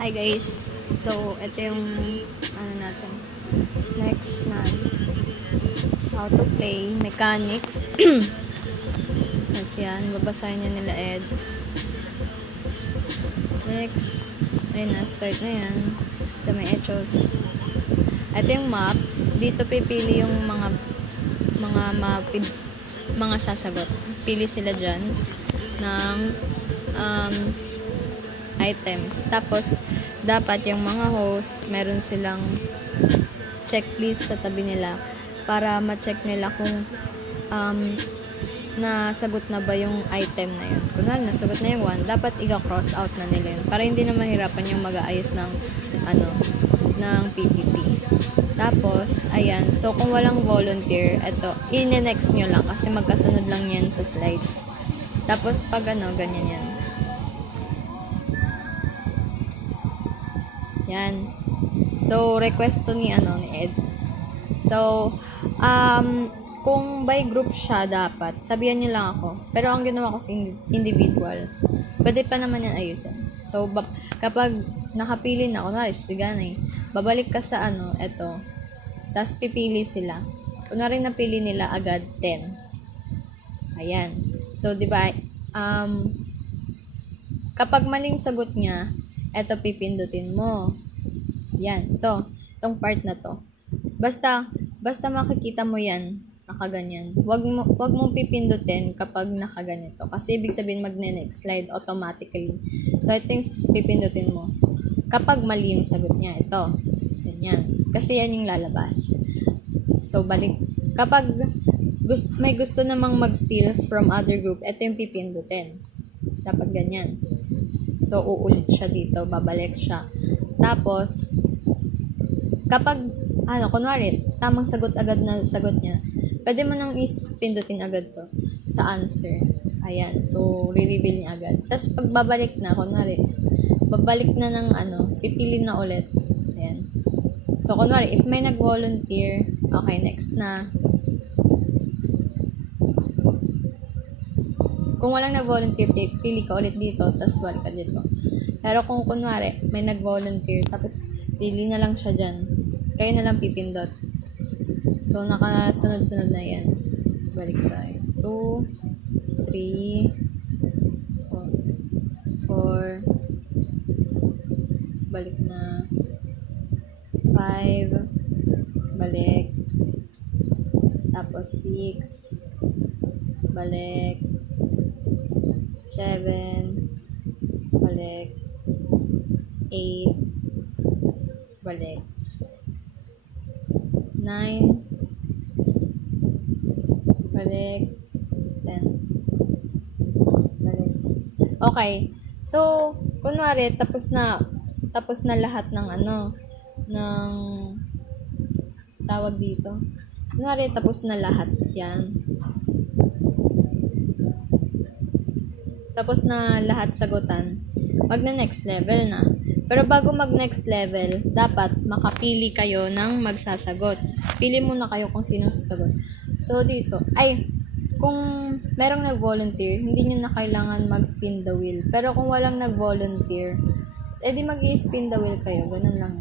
Hi guys. So, ito yung ano natin. Next na how to play mechanics. Kasi yan, babasahin niya nila Ed. Next. Ayun na, start na yan. Ito may echoes. Ito yung maps. Dito pipili yung mga sasagot. Pili sila dyan ng items. Tapos, dapat yung mga host, meron silang checklist sa tabi nila para ma-check nila kung nasagot na ba yung item na yun. Kunwari, nasagot na yung 1, dapat i-cross out na nila yun. Para hindi na mahirapan yung mag-aayos ng ng PPT. Tapos, ayan. So, kung walang volunteer, eto, i-next nyo lang kasi magkasunod lang yan sa slides. Tapos, pag ganyan yan. Yan. So, request to ni Ed. So, kung by group siya dapat, sabihan niyo lang ako. Pero ang ginawa ko sa individual, pwede pa naman yan ayusin. So, kapag nakapili na, kunwari, sigana babalik ka sa eto, tapos pipili sila. Kunwari napili nila agad 10. Ayan. So, di ba, kapag maling sagot niya, eto pipindutin mo. Yan, itong part na to. Basta makikita mo yan, nakaganyan. Wag mong pipindutin kapag nakaganito. Kasi ibig sabihin magne-next slide automatically. So, ito yung pipindutin mo. Kapag mali yung sagot niya, ito. Ganyan. Kasi yan yung lalabas. So, balik. Kapag may gusto namang mag-steal from other group, ito yung pipindutin. Dapat ganyan. So, uulit siya dito. Babalik siya. Tapos, kapag, kunwari, tamang sagot agad na sagot niya, pwede mo nang ispindutin agad to sa answer. Ayan. So, re-reveal niya agad. Tapos, pag babalik na, kunwari, babalik na ng pipili na ulit. Ayan. So, kunwari, if may nag-volunteer, okay, next na. Kung walang nag-volunteer, pili ka ulit dito, tapos balik ka dito. Pero kung kunwari, may nag-volunteer, tapos pili na lang siya dyan, kayo na lang pipindot. So, nakasunod-sunod na yan. Balik tayo. 2, 3, 4, tapos balik na 5, balik, tapos 6, balik, 7, balik, 8, balik, 9, balik, 10, balik. Okay. So, kunwari, tapos na lahat ng ng tawag dito. Kunwari, tapos na lahat yan. Tapos na lahat sagutan, magna-next level na. Pero bago mag-next level, dapat makapili kayo ng magsasagot. Pili muna kayo kung sino sasagot. So, dito, kung merong nag-volunteer, hindi nyo na kailangan mag-spin the wheel. Pero kung walang nag-volunteer, edi mag-i-spin the wheel kayo. Ganun lang.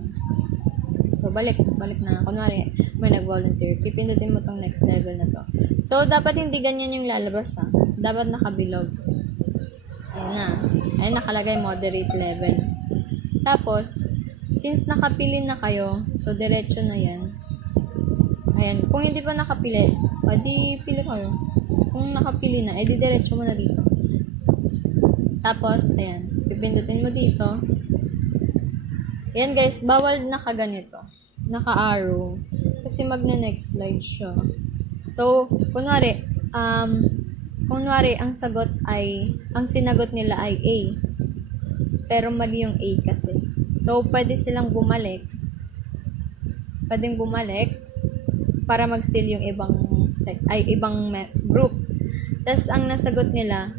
So, balik na. Kunwari, may nag-volunteer. Pipindutin mo tong next level na to. So, dapat hindi ganyan yung lalabas, ha. Dapat nakabilog. Ayan na. Ayan, nakalagay moderate level. Tapos, since nakapili na kayo, so diretso na yan. Ayan. Kung hindi pa nakapili, edi pili kayo. Kung nakapili na, edi diretso mo na dito. Tapos, ayan. Pipindutin mo dito. Ayan guys, bawal nakaganito. Naka-arrow. Kasi magne-next slide siya. So, kunwari, ang sinagot nila ay A. Pero mali yung A kasi. So, pwede silang bumalik. Pwedeng bumalik para mag-steal yung ibang group. Tapos, ang nasagot nila,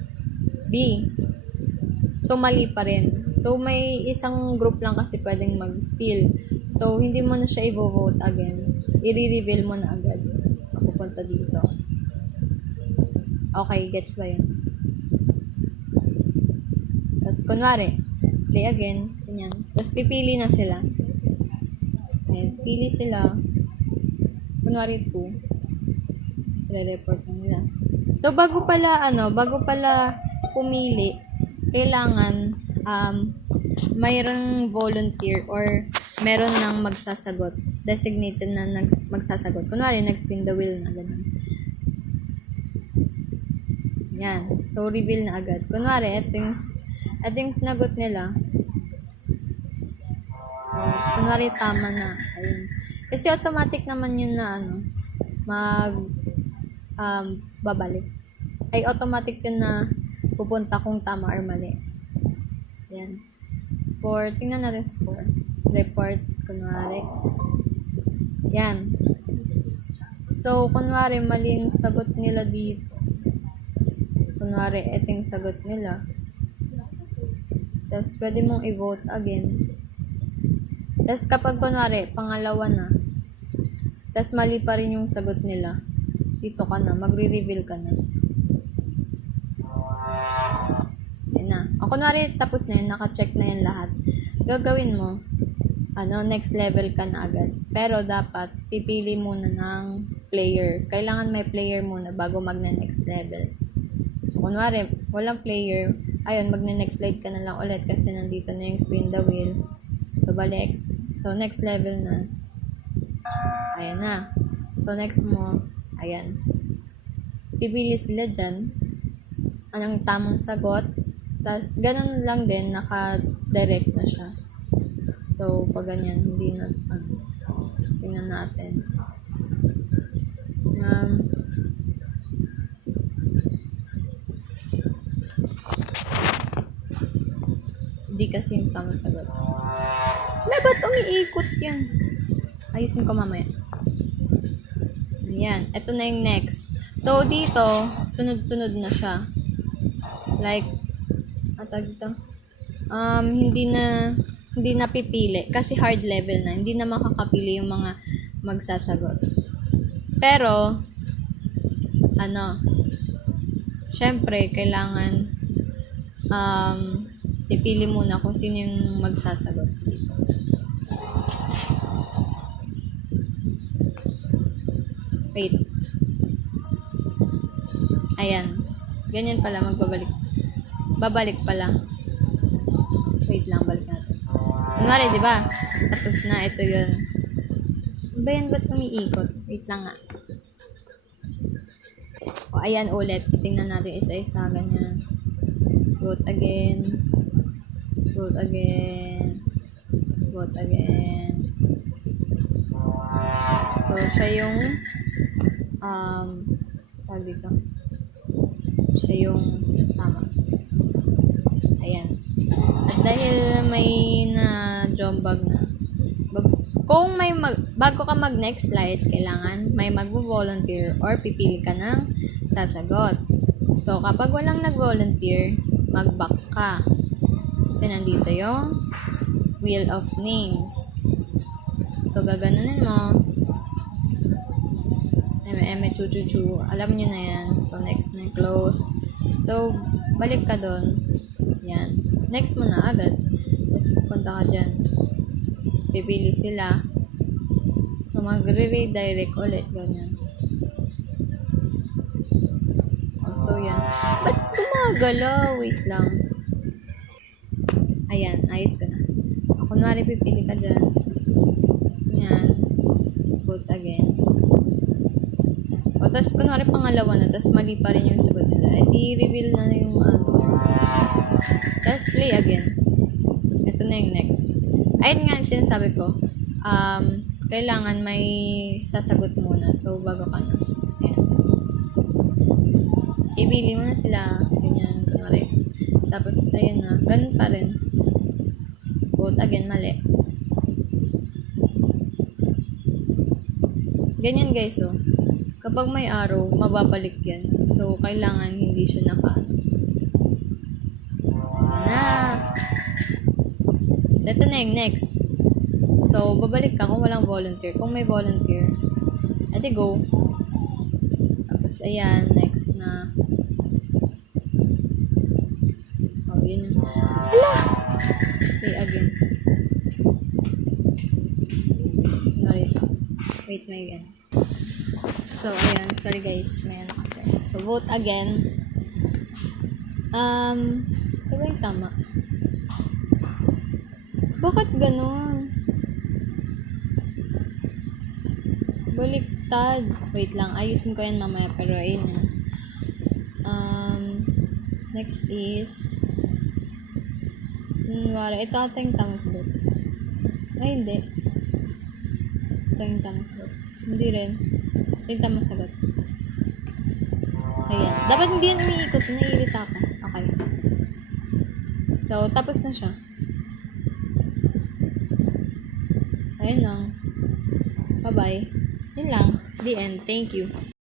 B. So, mali pa rin. So, may isang group lang kasi pwedeng mag-steal. So, hindi mo na siya i-vote again. I-reveal mo na agad. Mapupunta dito. Okay, gets ba yun? Tapos, kunwari, Play again. Ganyan. Tapos pipili na sila. Ayan. Pili sila. Kunwari 2. Tapos re-report na nila. So, bago pala pumili, kailangan, mayroong volunteer or meron nang magsasagot. Designated na magsasagot. Kunwari, nag-spin the wheel na ganun. Yan. So, reveal na agad. Kunwari, ito yung sinagot nila. Kunwari, tama na. Ayun. Kasi automatic naman yun na babalik. Ay, automatic yun na pupunta kung tama or mali. Yan. Tingnan natin score. Report, kunwari. Yan. So, kunwari, mali yung sagot nila dito. Kunwari, ito yung sagot nila. Tapos, pwede mong i-vote again. Tapos, kapag kunwari, pangalawa na, tapos mali pa rin yung sagot nila, dito ka na, magre-reveal ka na. Yan na. O, kunwari, tapos na yun, naka-check na yun lahat. Gagawin mo, next level ka na agad. Pero, dapat, pipili muna ng player. Kailangan may player muna bago mag-next level. So, kunwari, walang player, ayun, mag-next slide ka na lang ulit kasi nandito na yung spin the wheel. So, balik. So, next level na. Ayan na. So, next mo, ayan. Pipili sila dyan. Anong tamang sagot. Tapos, ganun lang din, naka-direct na siya. So, pag ganyan, hindi na, tingnan natin. Hindi kasi yung tamang sagot. Ba't umiikot yan? Ayusin ko mamaya. Ayan. Ito na yung next. So, dito, sunod-sunod na siya. Like, dito. Hindi na pipili. Kasi hard level na. Hindi na makakapili yung mga magsasagot. Pero, syempre, kailangan, pipili muna kung sino yung magsasagot. Wait. Ayan. Ganyan pala, babalik pala. Wait lang, balik natin. Kunwari, di ba? Tapos na, ito yun. Ba yan, ba't umiikot? Wait lang nga. O, ayan ulit. Tingnan natin isa-isa, ganyan. Vote again. Vote again. Vote again. So, siya yung tawag dito. Siya yung tama. Ayan. At dahil may na-jombag na, kung may bago ka mag-next slide, kailangan may mag-volunteer or pipili ka ng sasagot. So, kapag walang nag-volunteer, mag-back ka. Kasi nandito yung wheel of names. So, gaganunin mo. Chu. Alam nyo na yan. So, next na close. So, balik ka doon. Yan. Next mo na agad. Tapos, pupunta ka dyan. Pipili sila. So, magre-redirect ulit. Ganyan. So, yan. Ba't gumagalaw? Wait lang. Ayan. Ayos ko na. Kunwari, pipili ka dyan. Yan. Vote again. O, tas, kunwari, pangalawa na, tas mali pa rin yung sagot nila. I-reveal na yung answer. Tas, play again. Ito na yung next. Ayun nga, sinasabi ko, kailangan may sasagot muna. So, bago ka na. Ayan. Ibili mo na sila. Ganyan, kunwari. Tapos, ayun na. Ganun pa rin. Vote again, mali. Ganyan, guys, oh. Kapag may arrow, mababalik yan. So, kailangan hindi siya na. So, ito na yung next. So, babalik ka kung walang volunteer. Kung may volunteer, edi go. Tapos, ayan, next na. Oh, yun. Hala! Play again. Narito. Wait, may again. So, ayan. Sorry guys. May ano kasi. So, vote again. Ano ba yung tama? Bakit ganun? Baliktad. Wait lang. Ayusin ko yan mamaya. Pero ayun yun. Next is wala. Ito ata yung tamang sagot. Ay, hindi. Ito yung tamang sagot. Hindi rin. Ito yung tamang sagot. Ayan. Dapat hindi yan umiikot. Naiirita ako. Okay. So, tapos na siya. Ayun lang. Bye-bye. Yun lang. The end. Thank you.